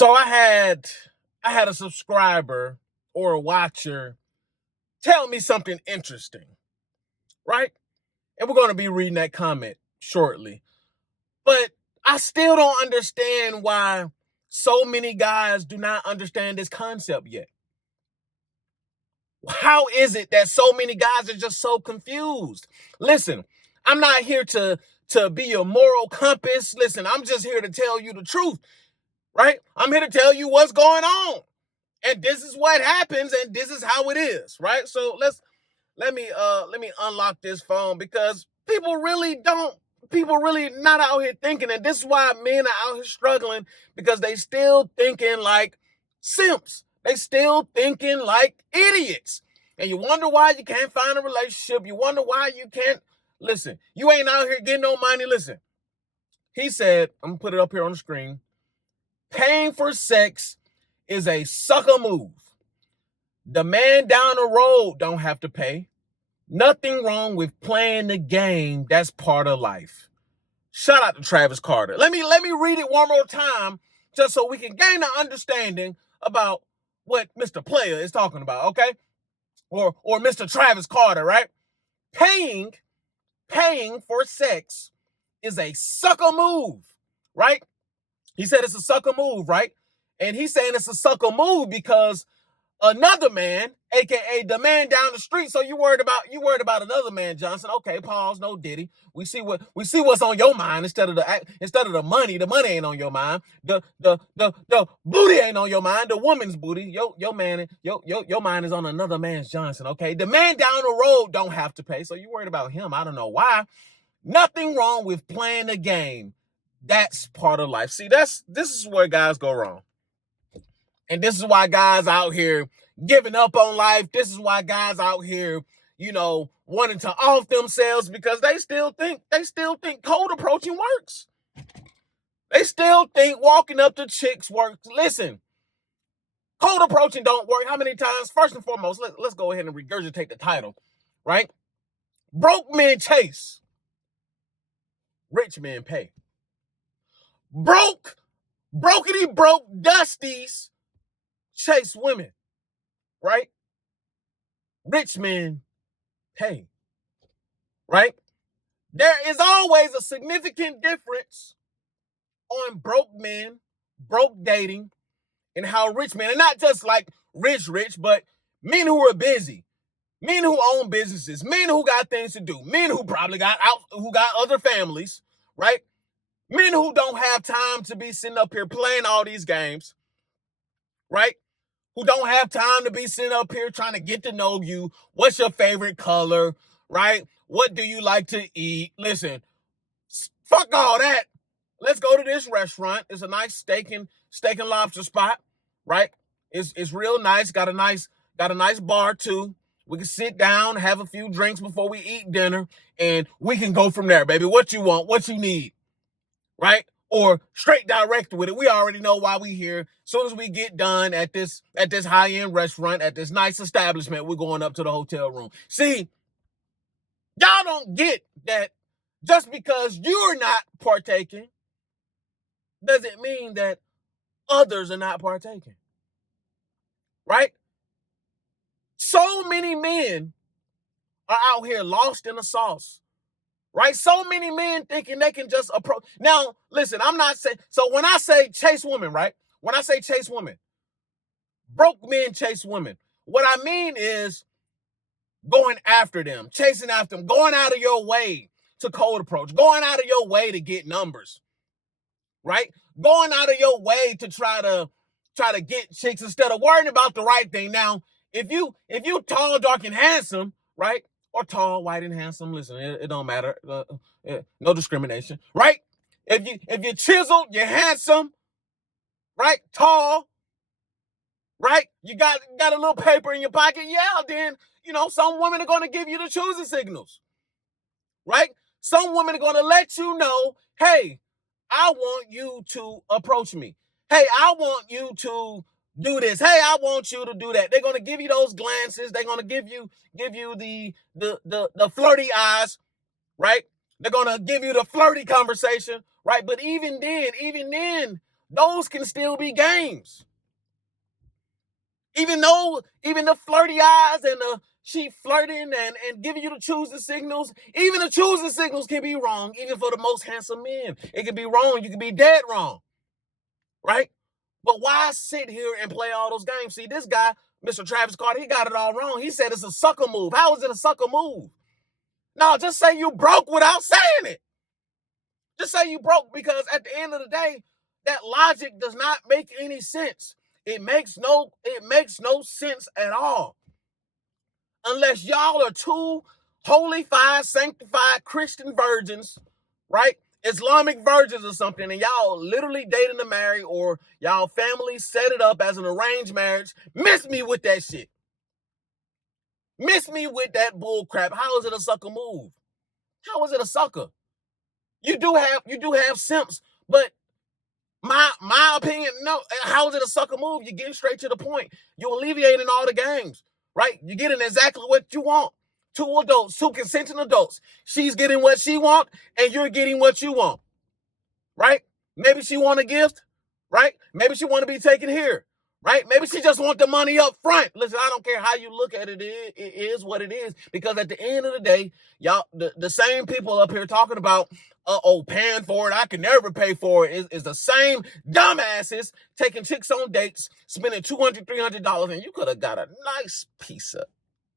So I had a subscriber or a watcher tell me something interesting, right? And we're going to be reading that comment shortly. But I still don't understand why so many guys do not understand this concept yet. How is it that so many guys are just so confused? Listen, I'm not here to be a moral compass. Listen, I'm just here to tell you the truth, right? I'm here to tell you what's going on. And this is what happens, and this is how it is, right? So let me unlock this phone because people really not out here thinking, and this is why men are out here struggling, because they still thinking like simps. They still thinking like idiots. And you wonder why you can't find a relationship. You wonder why you can't listen. You ain't out here getting no money. Listen. He said, I'm gonna put it up here on the screen. Paying for sex is a sucker move. The man down the road don't have to pay. Nothing wrong with playing the game. That's part of life. Shout out to Travis Carter. Let me read it one more time just so we can gain an understanding about what Mr. Player is talking about, okay? Or Mr. Travis Carter, right? Paying for sex is a sucker move, right? He said it's a sucker move, right? And he's saying it's a sucker move because another man, aka the man down the street. So you worried about another man, Johnson. Okay, pause, no Diddy. We see what's on your mind instead of the money. The money ain't on your mind. The booty ain't on your mind. The woman's booty. Your mind is on another man's Johnson. Okay, the man down the road don't have to pay. So you worried about him. I don't know why. Nothing wrong with playing the game. That's part of life. See, this is where guys go wrong. And this is why guys out here giving up on life. This is why guys out here, wanting to off themselves, because they still think cold approaching works. They still think walking up to chicks works. Listen, cold approaching don't work. How many times? First and foremost, let's go ahead and regurgitate the title, right? Broke men chase. Rich men pay. Brokety broke dusties chase women, right? Rich men pay, right? There is always a significant difference on broke men, broke dating, and how rich men, and not just like rich, but men who are busy, men who own businesses, men who got things to do, men who probably got other families, right? Men who don't have time to be sitting up here playing all these games, right? Who don't have time to be sitting up here trying to get to know you. What's your favorite color, right? What do you like to eat? Listen, fuck all that. Let's go to this restaurant. It's a nice steak and lobster spot, right? It's real nice. Got a nice bar too. We can sit down, have a few drinks before we eat dinner, and we can go from there, baby. What you want, what you need, right? Or straight direct with it. We already know why we here. As soon as we get done at this high-end restaurant, at this nice establishment, we're going up to the hotel room. See, y'all don't get that just because you're not partaking doesn't mean that others are not partaking, right? So many men are out here lost in the sauce, right? So many men thinking they can just approach. Now, listen, I'm not saying, so when I say chase women, right? When I say chase women, broke men chase women. What I mean is going after them, chasing after them, going out of your way to cold approach, going out of your way to get numbers, right? Going out of your way to try to get chicks instead of worrying about the right thing. Now, if you tall, dark, and handsome, right? Or tall, white, and handsome, listen, it don't matter. No discrimination, right? If you're chiseled, you're handsome, right? Tall, right? You got a little paper in your pocket, yeah, then, some women are going to give you the choosing signals, right? Some women are going to let you know, hey, I want you to approach me. Hey, I want you to do this. Hey, I want you to do that. They're going to give you those glances. They're going to give you the flirty eyes, right? They're going to give you the flirty conversation, right? But even then, those can still be games. Even the flirty eyes and she flirting and giving you the choosing signals, even the choosing signals can be wrong, even for the most handsome men. It can be wrong. You can be dead wrong, right? But why sit here and play all those games? See, this guy, Mr. Travis Carter, he got it all wrong. He said it's a sucker move. How is it a sucker move? No, just say you broke without saying it. Just say you broke, because at the end of the day, that logic does not make any sense. It makes no sense at all. Unless y'all are two holified, sanctified Christian virgins, right? Islamic virgins or something, and y'all literally dating to marry, or y'all family set it up as an arranged marriage. Miss me with that shit. Miss me with that bull crap. How is it a sucker move? How is it a sucker? You do have simps, but my opinion, no. How is it a sucker move? You're getting straight to the point. You're alleviating all the games, right? You're getting exactly what you want. Two adults, two consenting adults. She's getting what she wants, and you're getting what you want, right? Maybe she want a gift, right? Maybe she want to be taken here, right? Maybe she just want the money up front. Listen, I don't care how you look at it. It is what it is, because at the end of the day, y'all, the same people up here talking about, paying for it, I can never pay for it, is the same dumbasses taking chicks on dates, spending $200, $300, and you could have got a nice piece of,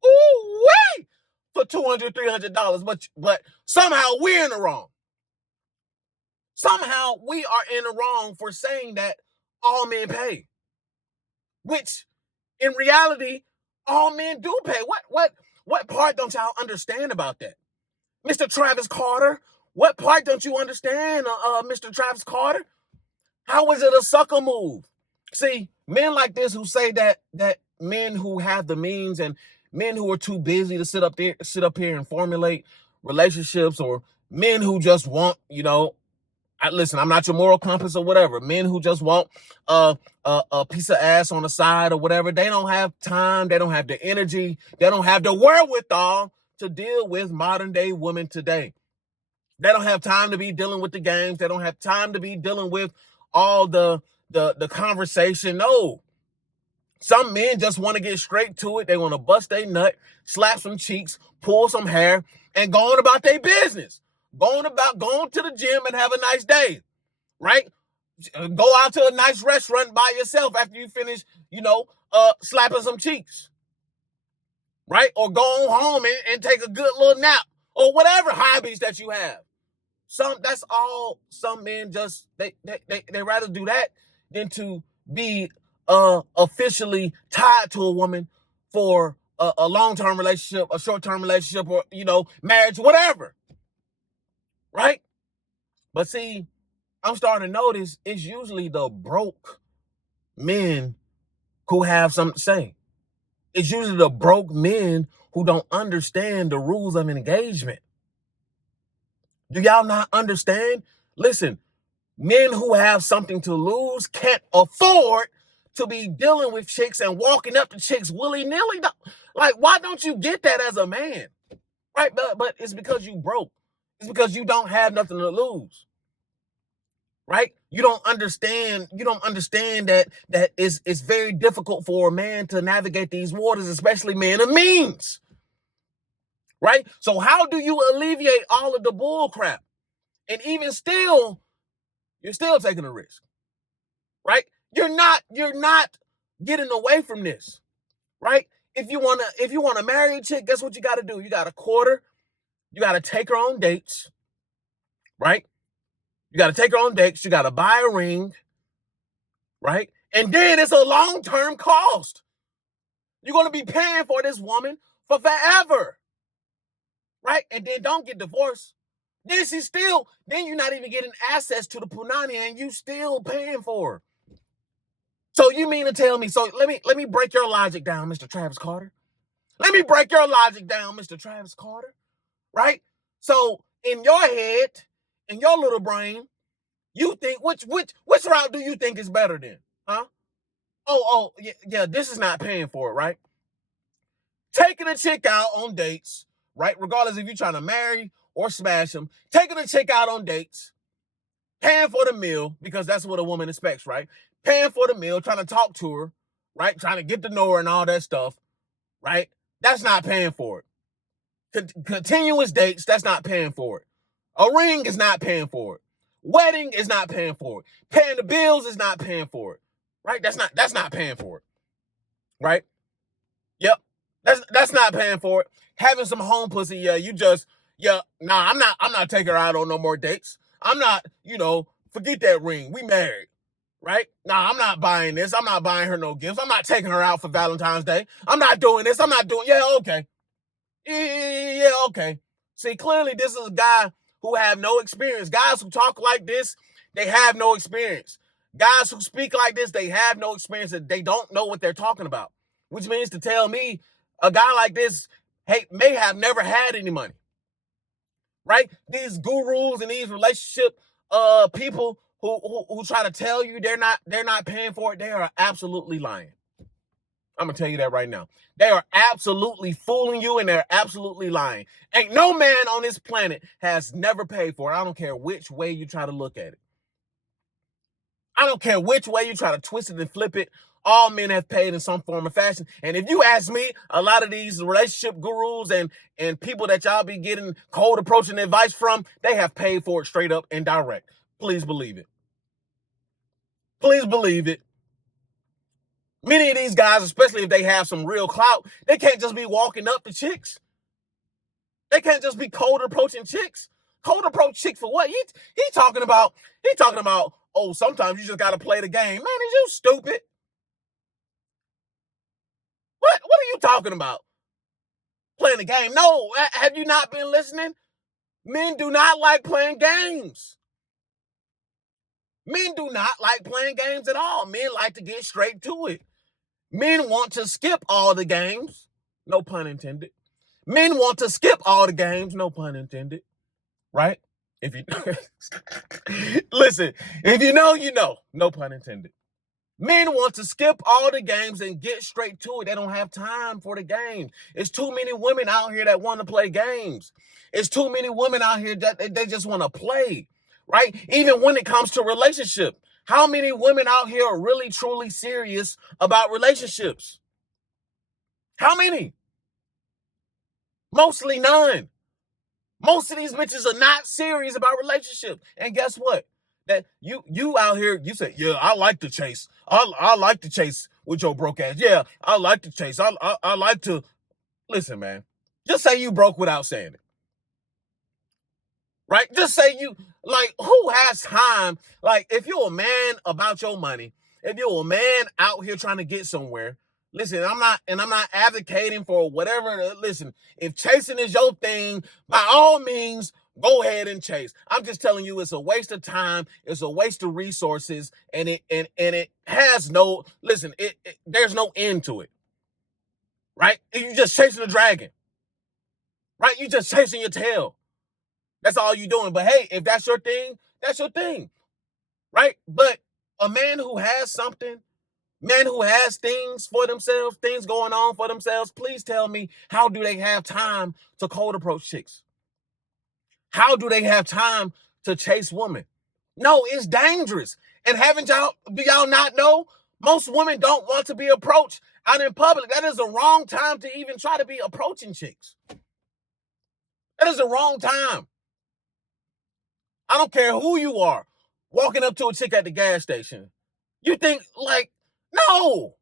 ooh-wee, for $200, $300, but somehow we're in the wrong. Somehow we are in the wrong for saying that all men pay, which in reality, all men do pay. What part don't y'all understand about that? Mr. Travis Carter, what part don't you understand, Mr. Travis Carter? How is it a sucker move? See, men like this who say that men who have the means and men who are too busy to sit up here and formulate relationships, or men who just want, listen, I'm not your moral compass or whatever. Men who just want a piece of ass on the side or whatever, they don't have time, they don't have the energy, they don't have the wherewithal to deal with modern day women today. They don't have time to be dealing with the games. They don't have time to be dealing with all the conversation. No. Some men just want to get straight to it. They want to bust their nut, slap some cheeks, pull some hair, and go on about their business. Going to the gym and have a nice day, right? Go out to a nice restaurant by yourself after you finish, slapping some cheeks, right? Or go home and take a good little nap, or whatever hobbies that you have. That's all. Some men just they rather do that than to be officially tied to a woman for a long-term relationship, a short-term relationship, or marriage, whatever, right? But see, I'm starting to notice it's usually the broke men who have something to say. It's usually the broke men who don't understand the rules of engagement. Do y'all not understand? Listen, men who have something to lose can't afford to be dealing with chicks and walking up to chicks willy-nilly. Like, why don't you get that as a man? Right? But it's because you broke. It's because you don't have nothing to lose. Right? You don't understand that it's very difficult for a man to navigate these waters, especially men of means. Right? So how do you alleviate all of the bull crap? And even still, you're still taking a risk. Right? You're not getting away from this. Right? If you wanna marry a chick, guess what you gotta do? You gotta court her, you gotta take her on dates, right? You gotta take her on dates, you gotta buy a ring, right? And then it's a long-term cost. You're gonna be paying for this woman for forever. Right? And then don't get divorced. Then you're not even getting access to the punani, and you still paying for her. So you mean to tell me, so let me break your logic down, Mr. Travis Carter. Let me break your logic down, Mr. Travis Carter. Right? So in your head, in your little brain, you think which route do you think is better then? Huh? Yeah, this is not paying for it, right? Taking a chick out on dates, right? Regardless if you're trying to marry or smash them, taking a chick out on dates, paying for the meal, because that's what a woman expects, right? Paying for the meal, trying to talk to her, right? Trying to get to know her and all that stuff, right? That's not paying for it. Continuous dates, that's not paying for it. A ring is not paying for it. Wedding is not paying for it. Paying the bills is not paying for it, right? That's not paying for it, right? Yep, that's not paying for it. Having some home pussy, I'm not taking her out on no more dates. I'm not, forget that ring. We married, right? Nah, I'm not buying this. I'm not buying her no gifts. I'm not taking her out for Valentine's Day. I'm not doing this. I'm not doing, okay. Yeah, okay. See, clearly this is a guy who have no experience. Guys who talk like this, they have no experience. Guys who speak like this, they have no experience. They don't know what they're talking about. Which means to tell me a guy like this, may have never had any money. Right? These gurus and these relationship people who try to tell you they're not paying for it, they are absolutely lying. I'm gonna tell you that right now. They are absolutely fooling you, and they're absolutely lying. Ain't no man on this planet has never paid for it. I don't care which way you try to look at it. I don't care which way you try to twist it and flip it. All men have paid in some form or fashion. And if you ask me, a lot of these relationship gurus and people that y'all be getting cold approaching advice from, they have paid for it straight up and direct. Please believe it. Please believe it. Many of these guys, especially if they have some real clout, they can't just be walking up to chicks. They can't just be cold approaching chicks. Cold approach chick for what? He talking about, oh, sometimes you just got to play the game. Man, is you stupid? What are you talking about? Playing the game? No, have you not been listening? Men do not like playing games. Men do not like playing games at all. Men like to get straight to it. Men want to skip all the games. No pun intended. Men want to skip all the games. No pun intended. Right? If you listen, if you know, you know. No pun intended. Men want to skip all the games and get straight to it. They don't have time for the games. It's too many women out here that want to play games. It's too many women out here that they just want to play, right? Even when it comes to relationship. How many women out here are really, truly serious about relationships? How many? Mostly none. Most of these bitches are not serious about relationships. And guess what? That you out here, you say, yeah, I like to chase. I like to chase with your broke ass. Yeah, I like to chase. I like to. Listen, man. Just say you broke without saying it. Right? Just say you, like, who has time? Like, if you're a man about your money, if you're a man out here trying to get somewhere, listen, I'm not advocating for whatever. Listen, if chasing is your thing, by all means, go ahead and chase. I'm just telling you, it's a waste of time. It's a waste of resources, and it has no, listen, there's no end to it. Right? You're just chasing a dragon. Right? You're just chasing your tail. That's all you're doing. But hey, if that's your thing, that's your thing. Right? But a man who has something, men who has things for themselves, things going on for themselves, please tell me, how do they have time to cold approach chicks? How do they have time to chase women? No, it's dangerous. And do y'all not know? Most women don't want to be approached out in public. That is the wrong time to even try to be approaching chicks. That is the wrong time. I don't care who you are, walking up to a chick at the gas station. You think, like, no,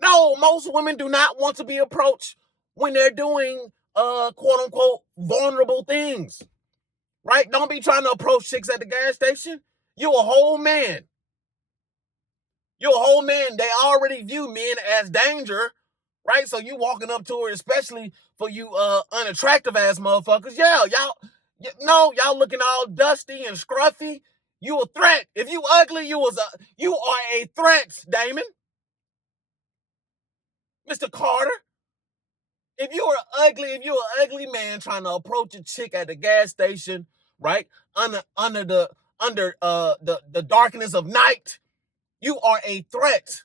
most women do not want to be approached when they're doing, quote unquote, vulnerable things, right? Don't be trying to approach chicks at the gas station. You're a whole man. You're a whole man. They already view men as danger, right? So you walking up to her, especially for you, unattractive ass motherfuckers. Yeah, y'all looking all dusty and scruffy. You a threat. If you ugly, you are a threat, Damon. Mr. Carter. If you're an ugly man trying to approach a chick at the gas station, right? Under the darkness of night, you are a threat.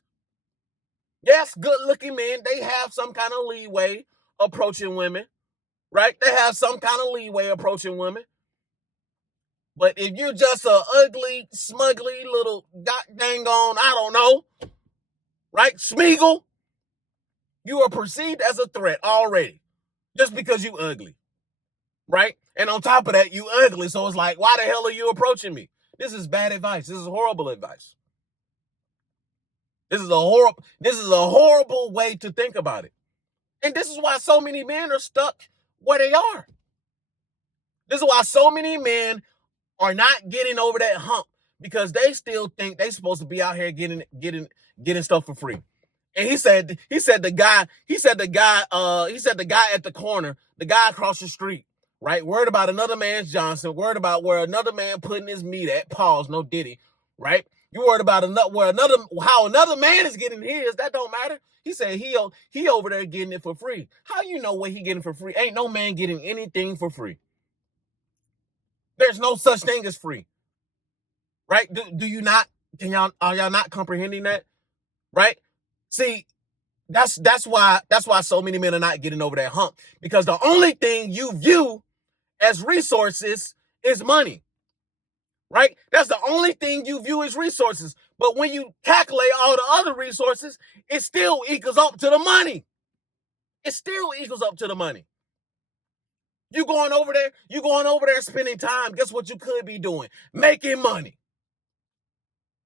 Yes, good-looking men, they have some kind of leeway approaching women, right? They have some kind of leeway approaching women. But if you're just a ugly, smugly little god dang on, I don't know, right, Smeagol, you are perceived as a threat already just because you ugly, right? And on top of that, you ugly. So it's like, why the hell are you approaching me? This is bad advice. This is horrible advice. This is a horrible way to think about it. And this is why so many men are stuck where they are. This is why so many men are not getting over that hump, because they still think they're supposed to be out here getting stuff for free. And he said the guy at the corner, the guy across the street, right? Worried about another man's Johnson, worried about where another man putting his meat at, pause, no Diddy, right? You worried about how another man is getting his, that don't matter. He said he over there getting it for free. How you know what he getting for free? Ain't no man getting anything for free. There's no such thing as free. Right? Do you not? Are y'all not comprehending that? Right? See, that's why so many men are not getting over that hump, because the only thing you view as resources is money. Right? That's the only thing you view as resources. But when you calculate all the other resources, it still equals up to the money. It still equals up to the money. You going over there spending time. Guess what you could be doing? Making money.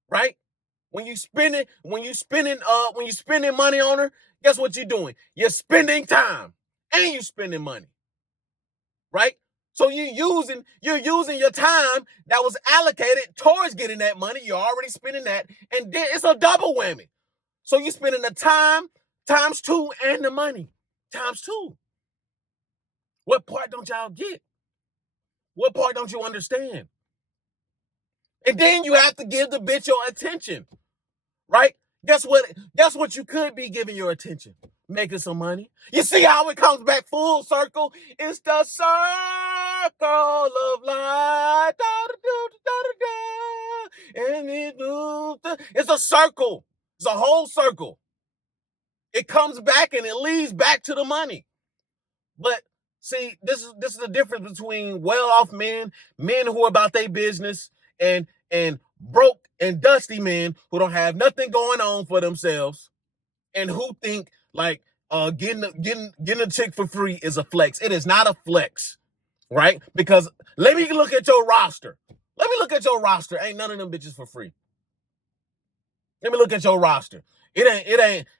Right? When you spending money on her, guess what you're doing? You're spending time and you're spending money. Right? So you're using your time that was allocated towards getting that money. You're already spending that, and then it's a double whammy. So you're spending the time times 2 and the money times 2. What part don't y'all get? What part don't you understand? And then you have to give the bitch your attention, right? Guess what you could be giving your attention? Making some money. You see how it comes back full circle? It's the circle of life. And it's a circle. It's a whole circle. It comes back and it leads back to the money. But see, this is the difference between well-off men who are about their business, and broke and dusty men who don't have nothing going on for themselves, and who think like getting a chick for free is a flex. It is not a flex, right? Because let me look at your roster. Ain't none of them bitches for free. Let me look at your roster. It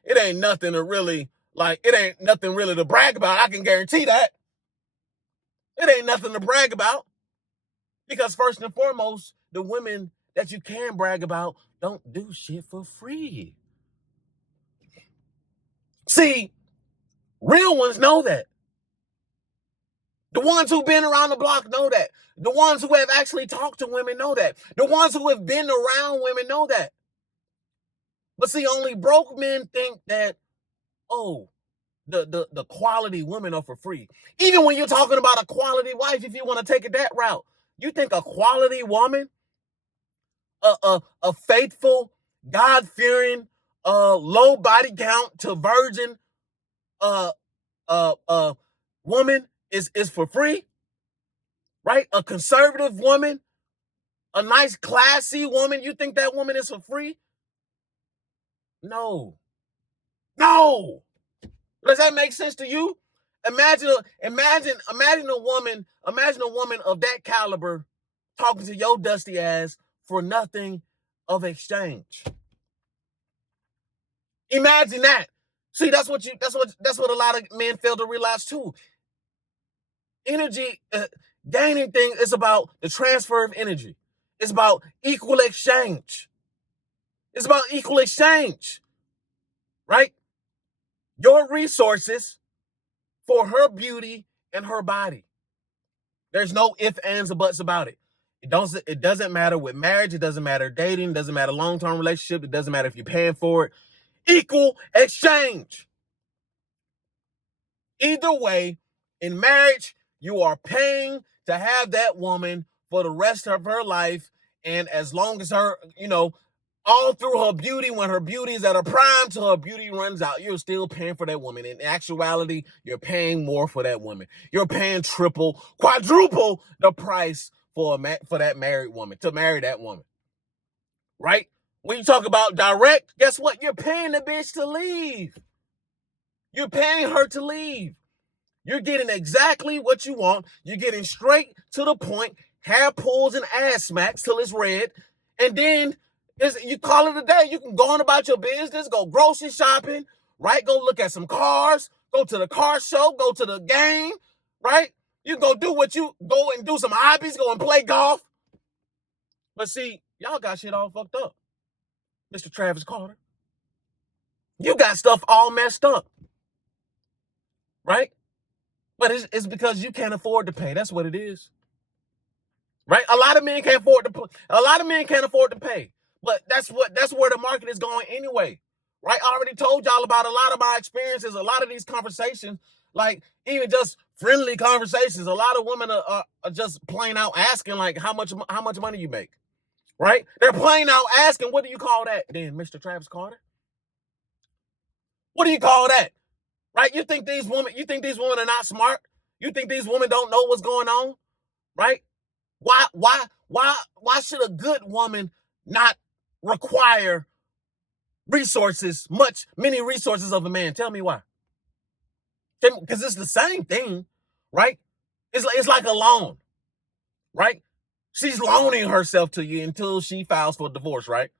ain't nothing to really to brag about. I can guarantee that. It ain't nothing to brag about. Because first and foremost, the women that you can brag about don't do shit for free. See, real ones know that. The ones who've been around the block know that. The ones who have actually talked to women know that. The ones who have been around women know that. But see, only broke men think that, oh, the quality women are for free. Even when you're talking about a quality wife, if you want to take it that route, you think a quality woman, a faithful, God-fearing, low body count to virgin woman is for free? Right? A conservative woman, a nice, classy woman, you think that woman is for free? No. Does that make sense to you? Imagine a woman of that caliber talking to your dusty ass for nothing of exchange. Imagine that. See, that's what a lot of men fail to realize too. Energy gaining thing is about the transfer of energy. It's about equal exchange. Right? Your resources for her beauty and her body. There's no ifs, ands, or buts about it. It doesn't matter with marriage. It doesn't matter dating. It doesn't matter long-term relationship. It doesn't matter if you're paying for it. Equal exchange. Either way, in marriage, you are paying to have that woman for the rest of her life. And as long as her, all through her beauty, when her beauty is at her prime till her beauty runs out, you're still paying for that woman. In actuality, you're paying more for that woman. You're paying triple, quadruple the price for that married woman, to marry that woman, right? When you talk about direct, guess what? You're paying the bitch to leave. You're paying her to leave. You're getting exactly what you want. You're getting straight to the point, hair pulls and ass smacks till it's red. And then you call it a day. You can go on about your business, go grocery shopping, right? Go look at some cars, go to the car show, go to the game, right? You can go go and do some hobbies, go and play golf. But see, y'all got shit all fucked up. Mr. Travis Carter. You got stuff all messed up, right? But it's because you can't afford to pay. That's what it is, right? A lot of men can't afford to pay. But that's where the market is going anyway, right? I already told y'all about a lot of my experiences, a lot of these conversations, like even just friendly conversations. A lot of women are just plain out asking, like, how much money you make, right? They're plain out asking, what do you call that, then, Mr. Travis Carter? What do you call that? Right? You think these women are not smart? You think these women don't know what's going on? Right? Why should a good woman not require many resources of a man? Tell me why. Because it's the same thing, right? It's like a loan, right? She's loaning herself to you until she files for divorce, right?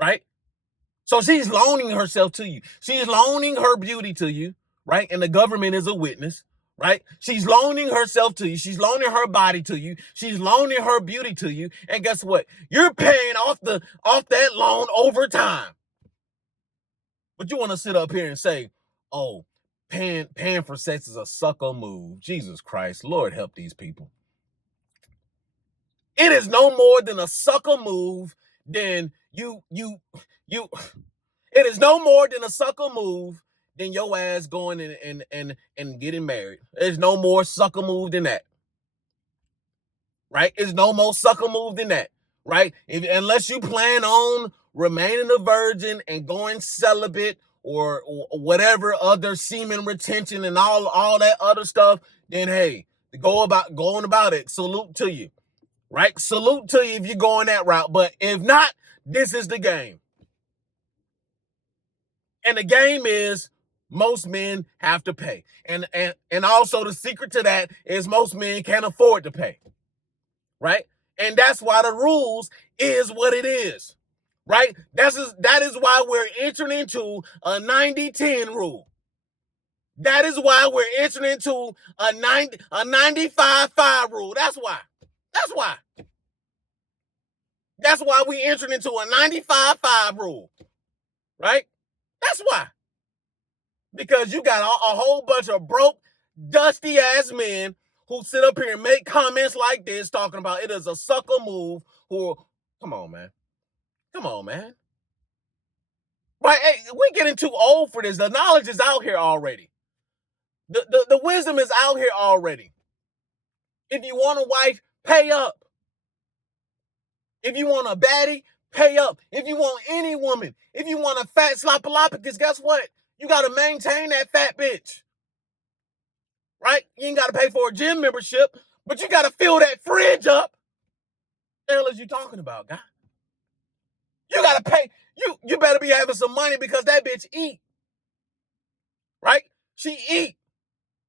Right? So she's loaning herself to you. She's loaning her beauty to you, right? And the government is a witness, right? She's loaning herself to you. She's loaning her body to you. She's loaning her beauty to you. And guess what? You're paying off that loan over time. But you want to sit up here and say, oh, paying for sex is a sucker move. Jesus Christ, Lord help these people. It is no more than a sucker move than it is no more than a sucker move than your ass going and getting married. There's no more sucker move than that. Right? There's no more sucker move than that. Right? Unless you plan on remaining a virgin and going celibate or whatever other semen retention and all that other stuff, then hey, going about it. Salute to you. Right? Salute to you if you're going that route. But if not, this is the game. And the game is most men have to pay. And also the secret to that is most men can't afford to pay. Right? And that's why the rules is what it is. Right? That is why we're entering into a 90-10 rule. That is why we're entering into a 95-5 rule. That's why. That's why we entered into a 95-5 rule. Right? That's why. Because you got a whole bunch of broke, dusty ass men who sit up here and make comments like this talking about it is a sucker move. Come on, man. Right? Hey, we're getting too old for this. The knowledge is out here already. The wisdom is out here already. If you want a wife, pay up. If you want a baddie, pay up. If you want any woman, if you want a fat sloppalopicus, guess what? You got to maintain that fat bitch. Right? You ain't got to pay for a gym membership, but you got to fill that fridge up. What the hell is you talking about, guy? You got to pay. You better be having some money because that bitch eat. Right? She eat.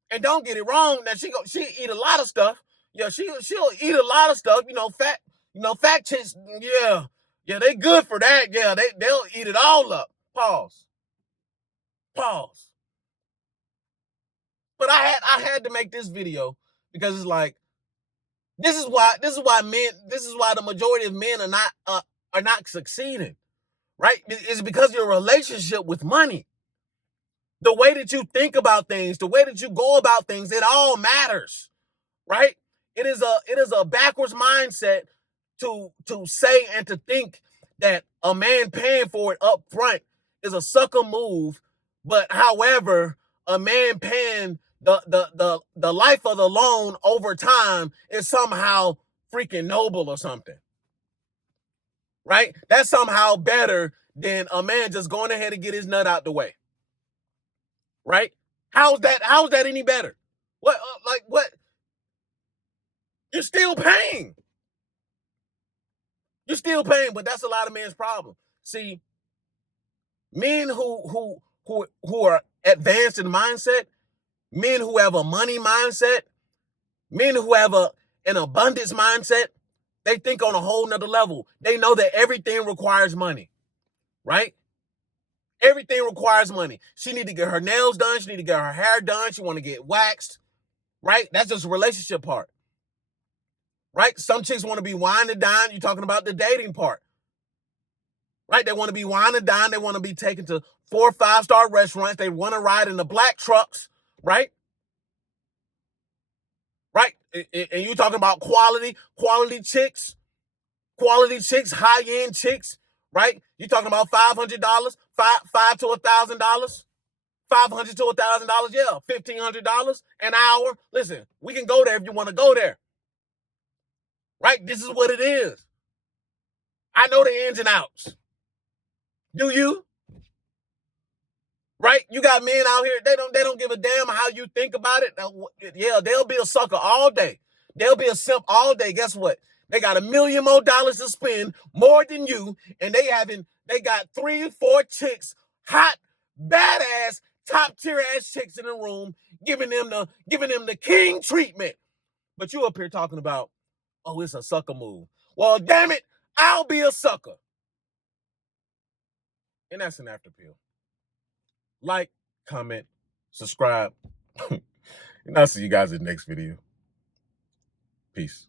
And don't get it wrong. Now she eat a lot of stuff. Yeah, she'll eat a lot of stuff. Fat chicks. Yeah, they good for that. Yeah, they'll eat it all up. Pause. But I had to make this video because it's like this is why the majority of men are not succeeding. Right? It's because your relationship with money. The way that you think about things, the way that you go about things, it all matters. Right? It is a backwards mindset to say and to think that a man paying for it up front is a sucker move, but however, a man paying the life of the loan over time is somehow freaking noble or something. Right? That's somehow better than a man just going ahead and get his nut out the way. Right? How's that any better? What? You're still paying. You're still paying, but that's a lot of men's problem. See, men who are advanced in mindset, men who have a money mindset, men who have an abundance mindset, they think on a whole nother level. They know that everything requires money, right? Everything requires money. She need to get her nails done. She need to get her hair done. She want to get waxed, right? That's just a relationship part, right? Some chicks want to be wine and dine. You're talking about the dating part, right? They want to be wine and dine. They want to be taken to 4 or 5-star restaurants. They want to ride in the black trucks, right? Right? And you talking about quality chicks, high-end chicks, right? You talking about $500, five to $1,000, $500 to $1,000, yeah, $1,500 an hour. Listen, we can go there if you want to go there, right? This is what it is. I know the ins and outs. Do you? Right? You got men out here, they don't give a damn how you think about it. Yeah, they'll be a sucker all day. They'll be a simp all day. Guess what? They got $1 million more to spend, more than you, and they got 3 or 4 chicks, hot, badass, top tier ass chicks in the room, giving them the king treatment. But you up here talking about, oh, it's a sucker move. Well, damn it, I'll be a sucker. And that's an after pill. Like, comment, subscribe. And I'll see you guys in the next video. Peace.